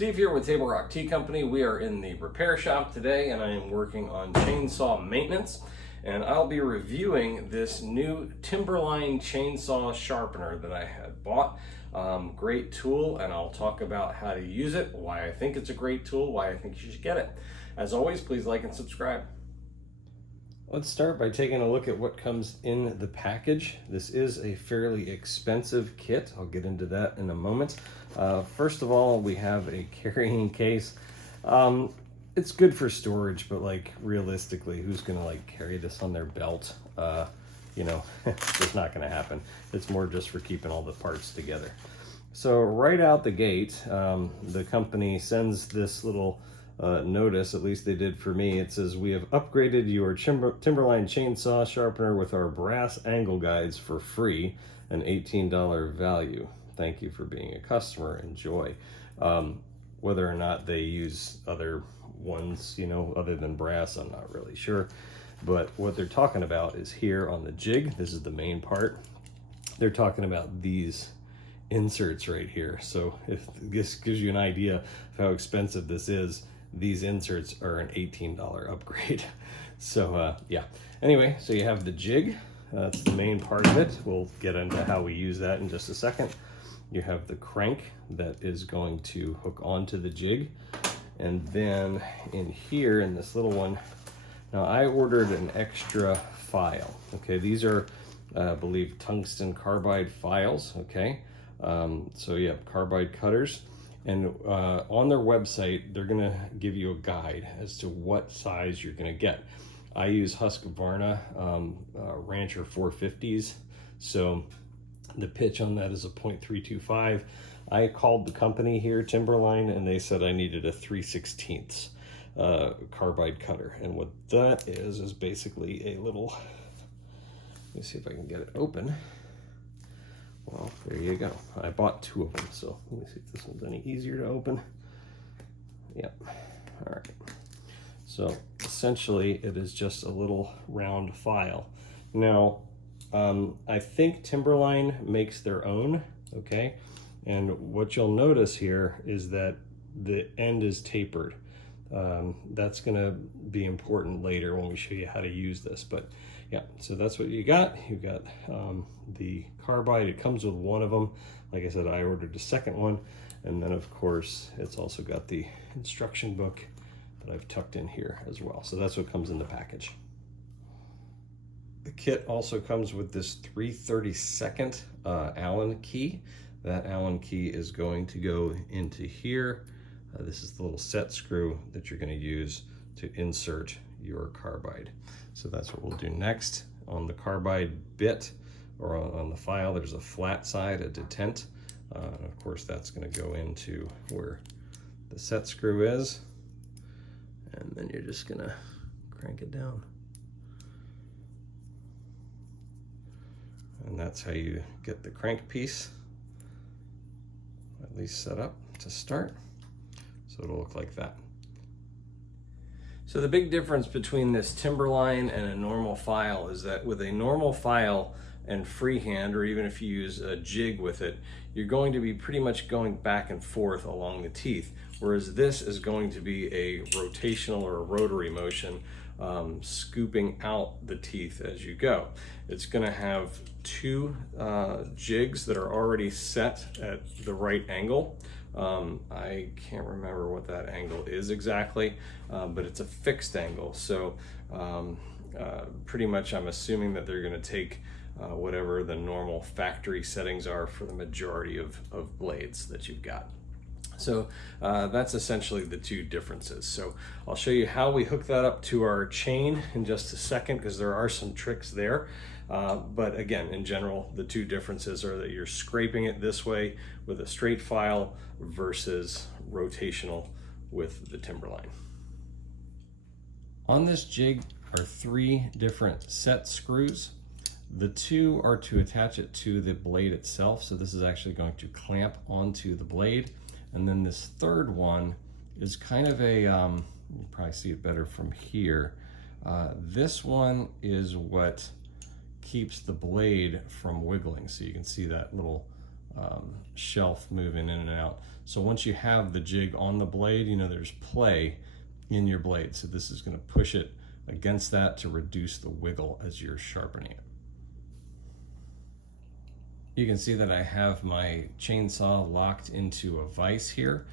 Steve here with Table Rock Tea Company. We are in the repair shop today and I am working on chainsaw maintenance, and I'll be reviewing this new Timberline Chainsaw Sharpener that I had bought. Great tool, and I'll talk about how to use it, why I think it's a great tool, why I think you should get it. As always, please like and subscribe. Let's start by taking a look at what comes in the package. This is a fairly expensive kit. I'll get into that in a moment. First of all, we have a carrying case. It's good for storage, but like realistically, who's gonna like carry this on their belt? You know, it's not gonna happen. It's more just for keeping all the parts together. So right out the gate, the company sends this little notice, at least they did for me. It says, "We have upgraded your Timberline Chainsaw Sharpener with our brass angle guides for free, an $18 value. Thank you for being a customer. Enjoy." Whether or not they use other ones, you know, other than brass, I'm not really sure. But what they're talking about is here on the jig. This is the main part. They're talking about these inserts right here. So if this gives you an idea of how expensive this is, these inserts are an $18 upgrade. So yeah, anyway, so you have the jig. That's the main part of it. We'll get into how we use that in just a second. You have the crank that is going to hook onto the jig. And then in here, in this little one, now I ordered an extra file. Okay, these are, I believe, tungsten carbide files, okay? So yeah, carbide cutters. And on their website, they're gonna give you a guide as to what size you're gonna get. I use Husqvarna Rancher 450s, so the pitch on that is a .325. I called the company here, Timberline, and they said I needed a 3/16 carbide cutter. And what that is basically a little, let me see if I can get it open. Well, there you go. I bought two of them, so let me see if this one's any easier to open. Yep. All right. So essentially, it is just a little round file. Now, I think Timberline makes their own, okay? And what you'll notice here is that the end is tapered. That's gonna be important later when we show you how to use this, but yeah, so that's what you got. You got the carbide. It comes with one of them. Like I said, I ordered the second one. And then of course, it's also got the instruction book that I've tucked in here as well. So that's what comes in the package. The kit also comes with this 3/32 Allen key. That Allen key is going to go into here. This is the little set screw that you're gonna use to insert your carbide. So that's what we'll do next. On the carbide bit, or on the file, there's a flat side, a detent. And of course, that's gonna go into where the set screw is. And then you're just gonna crank it down. And that's how you get the crank piece at least set up to start. So it'll look like that. So the big difference between this Timberline and a normal file is that with a normal file and freehand, or even if you use a jig with it, you're going to be pretty much going back and forth along the teeth. Whereas this is going to be a rotational or a rotary motion, scooping out the teeth as you go. It's gonna have two jigs that are already set at the right angle. I can't remember what that angle is exactly, but it's a fixed angle. So pretty much I'm assuming that they're going to take whatever the normal factory settings are for the majority of blades that you've got. So that's essentially the two differences. So I'll show you how we hook that up to our chain in just a second, because there are some tricks there. But again, in general, the two differences are that you're scraping it this way with a straight file versus rotational with the Timberline. On this jig are three different set screws. The two are to attach it to the blade itself. So this is actually going to clamp onto the blade. And then this third one is kind of a, you probably see it better from here. This one is what keeps the blade from wiggling. So you can see that little shelf moving in and out. So once you have the jig on the blade, you know there's play in your blade. So this is going to push it against that to reduce the wiggle as you're sharpening it. You can see that I have my chainsaw locked into a vise here,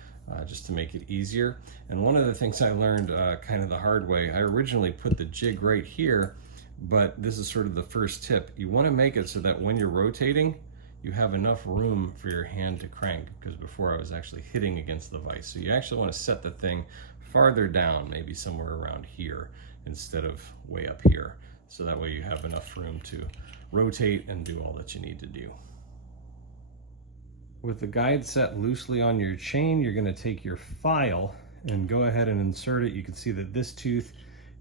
just to make it easier. And one of the things I learned kind of the hard way, I originally put the jig right here, but this is sort of the first tip. You want to make it so that when you're rotating, you have enough room for your hand to crank, because before I was actually hitting against the vise. So you actually want to set the thing farther down, maybe somewhere around here instead of way up here. So that way you have enough room to rotate and do all that you need to do. With the guide set loosely on your chain, you're going to take your file and go ahead and insert it. You can see that this tooth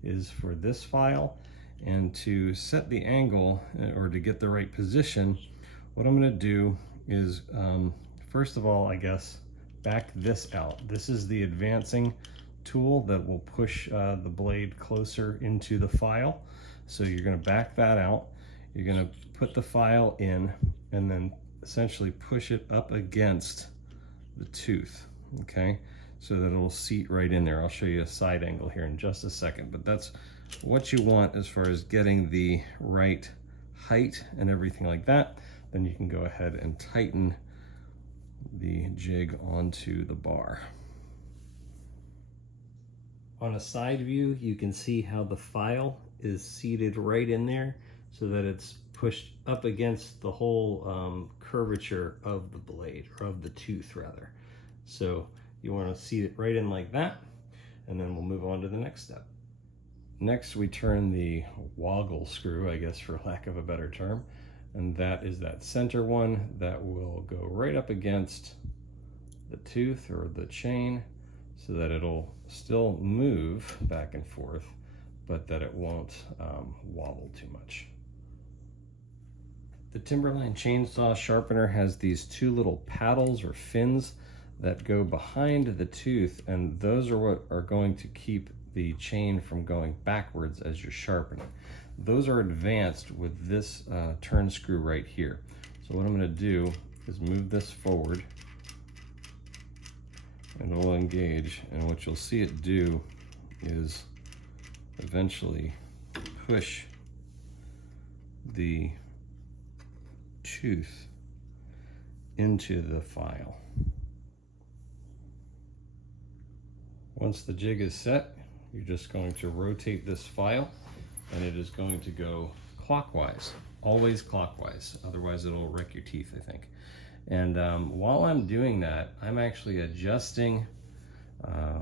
is for this file. And to set the angle, or to get the right position, what I'm going to do is, first of all, I guess, back this out. This is the advancing tool that will push the blade closer into the file. So you're going to back that out. You're going to put the file in and then essentially push it up against the tooth, okay? So that it'll seat right in there. I'll show you a side angle here in just a second, but that's what you want as far as getting the right height and everything like that. Then you can go ahead and tighten the jig onto the bar. On a side view, you can see how the file is seated right in there so that it's pushed up against the whole curvature of the blade, or of the tooth rather. So you want to seat it right in like that, and then we'll move on to the next step. Next, we turn the woggle screw, I guess for lack of a better term, and that is that center one that will go right up against the tooth or the chain so that it'll still move back and forth, but that it won't wobble too much. The Timberline Chainsaw Sharpener has these two little paddles or fins that go behind the tooth, and those are what are going to keep the chain from going backwards as you're sharpening. Those are advanced with this turn screw right here. So what I'm going to do is move this forward, and it will engage, and what you'll see it do is eventually push the tooth into the file. Once the jig is set, you're just going to rotate this file, and it is going to go clockwise, always clockwise, otherwise it'll wreck your teeth, I think. And while I'm doing that, I'm actually adjusting,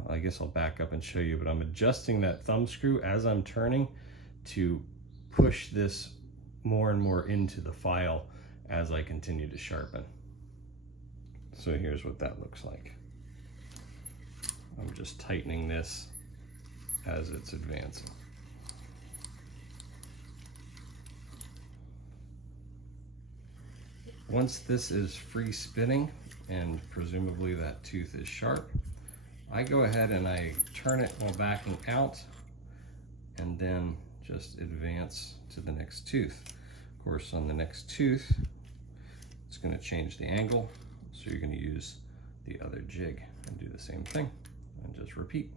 I guess I'll back up and show you, but I'm adjusting that thumb screw as I'm turning to push this more and more into the file as I continue to sharpen. So here's what that looks like. I'm just tightening this as it's advancing. Once this is free spinning, and presumably that tooth is sharp, I go ahead and I turn it while backing out, and then just advance to the next tooth. Of course, on the next tooth, it's going to change the angle, so you're going to use the other jig and do the same thing, and just repeat.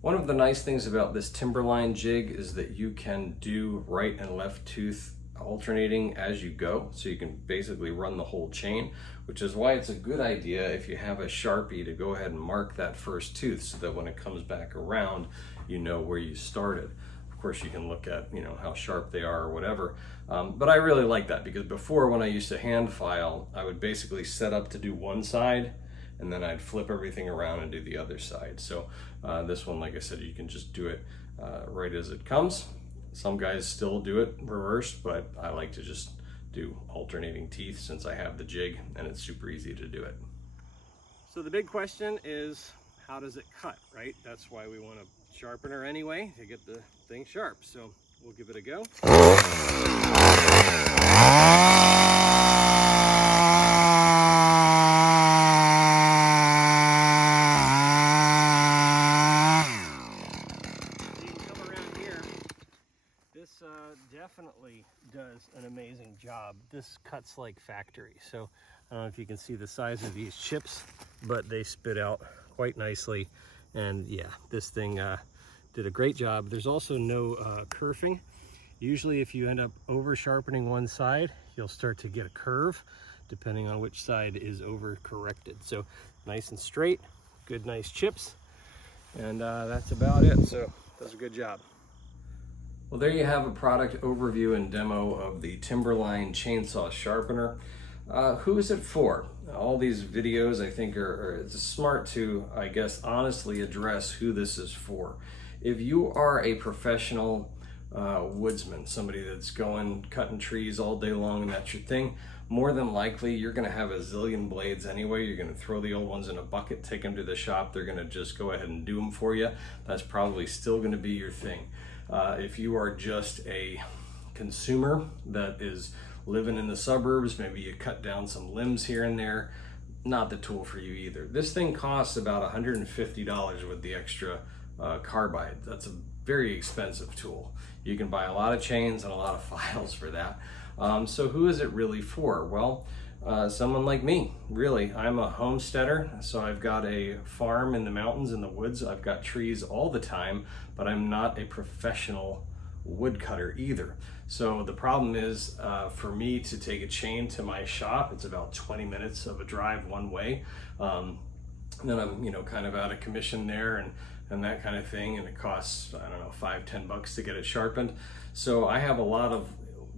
One of the nice things about this Timberline jig is that you can do right and left tooth alternating as you go, so you can basically run the whole chain, which is why it's a good idea if you have a Sharpie to go ahead and mark that first tooth so that when it comes back around, you know where you started. Of course, you can look at, you know, how sharp they are or whatever, but I really like that, because before, when I used to hand file, I would basically set up to do one side and then I'd flip everything around and do the other side. So this one, like I said, you can just do it right as it comes. Some guys still do it reversed, but I like to just do alternating teeth since I have the jig and it's super easy to do it. So the big question is, how does it cut, right? That's why we want a sharpener anyway, to get the thing sharp. So we'll give it a go. Definitely does an amazing job. This cuts like factory. So I don't know if you can see the size of these chips, but they spit out quite nicely. And yeah, this thing did a great job. There's also no kerfing. Usually if you end up over sharpening one side, you'll start to get a curve depending on which side is over corrected. So nice and straight, good nice chips, and that's about it. So does a good job. Well, there you have a product overview and demo of the Timberline Chainsaw Sharpener. Who is it for? All these videos I think it's smart to, I guess, honestly address who this is for. If you are a professional woodsman, somebody that's going cutting trees all day long and that's your thing, more than likely you're going to have a zillion blades anyway. You're going to throw the old ones in a bucket, take them to the shop, they're going to just go ahead and do them for you. That's probably still going to be your thing. If you are just a consumer that is living in the suburbs, maybe you cut down some limbs here and there, not the tool for you either. This thing costs about $150 with the extra carbide. That's a very expensive tool. You can buy a lot of chains and a lot of files for that. So who is it really for? Well, someone like me, really. I'm a homesteader, so I've got a farm in the mountains, in the woods. I've got trees all the time, but I'm not a professional woodcutter either. So the problem is for me to take a chain to my shop, it's about 20 minutes of a drive one way. Then I'm, kind of out of commission there and that kind of thing, and it costs, I don't know, $5-10 to get it sharpened. So I have a lot of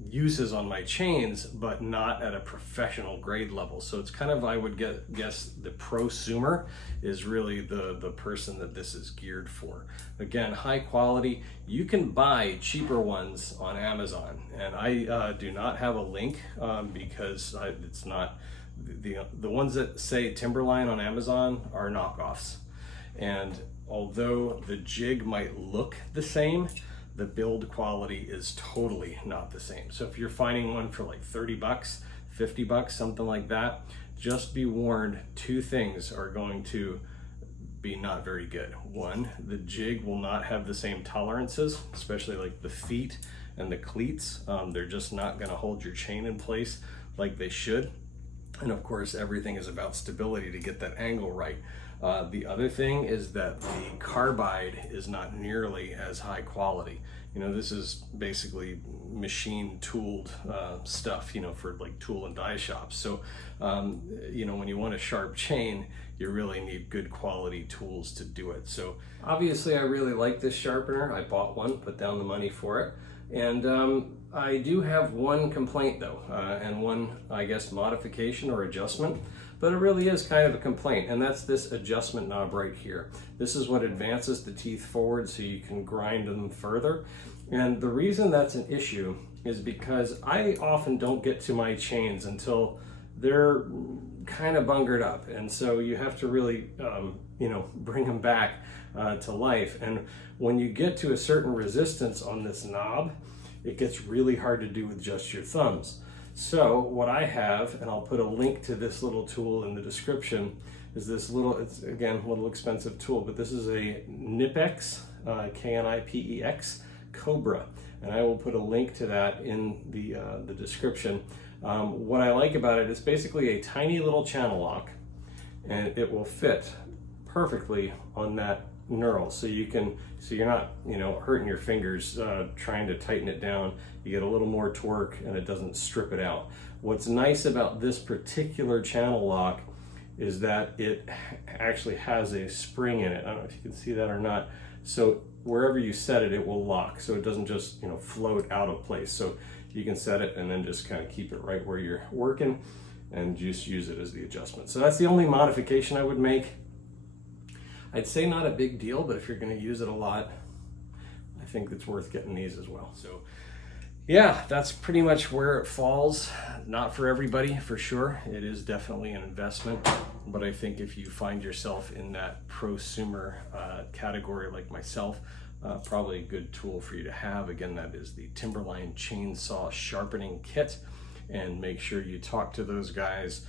uses on my chains, but not at a professional grade level. So it's kind of, I would guess the prosumer is really the person that this is geared for. Again, high quality. You can buy cheaper ones on Amazon, and I do not have a link because it's not, the ones that say Timberline on Amazon are knockoffs. And although the jig might look the same, the build quality is totally not the same. So if you're finding one for like 30 bucks, 50 bucks, something like that, just be warned, two things are going to be not very good. One, the jig will not have the same tolerances, especially like the feet and the cleats. They're just not gonna hold your chain in place like they should. And of course, everything is about stability to get that angle right. The other thing is that the carbide is not nearly as high quality. This is basically machine tooled stuff, for like tool and die shops. So, when you want a sharp chain, you really need good quality tools to do it. So obviously I really like this sharpener. I bought one, put down the money for it. And I do have one complaint though, and one, I guess, modification or adjustment, but it really is kind of a complaint, and that's this adjustment knob right here. This is what advances the teeth forward so you can grind them further. And the reason that's an issue is because I often don't get to my chains until they're kind of bungered up. And so you have to really, bring them back to life. And when you get to a certain resistance on this knob, it gets really hard to do with just your thumbs. So what I have, and I'll put a link to this little tool in the description, is this little, it's again, a little expensive tool, but this is a Knipex, K-N-I-P-E-X Cobra. And I will put a link to that in the description. What I like about it is basically a tiny little channel lock, and it will fit perfectly on that knurl. So you're not, hurting your fingers trying to tighten it down. You get a little more torque and it doesn't strip it out. What's nice about this particular channel lock is that it actually has a spring in it. I don't know if you can see that or not. So wherever you set it, it will lock. So it doesn't just, float out of place. So you can set it and then just kind of keep it right where you're working and just use it as the adjustment. So that's the only modification I would make. I'd say not a big deal, but if you're going to use it a lot, I think it's worth getting these as well. So yeah, that's pretty much where it falls. Not for everybody, for sure. It is definitely an investment, but I think if you find yourself in that prosumer category like myself, probably a good tool for you to have. Again, that is the Timberline Chainsaw Sharpening Kit, and make sure you talk to those guys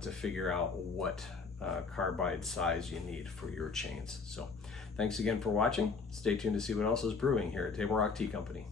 to figure out what carbide size you need for your chains. So thanks again for watching. Stay tuned to see what else is brewing here at Table Rock Tea Company.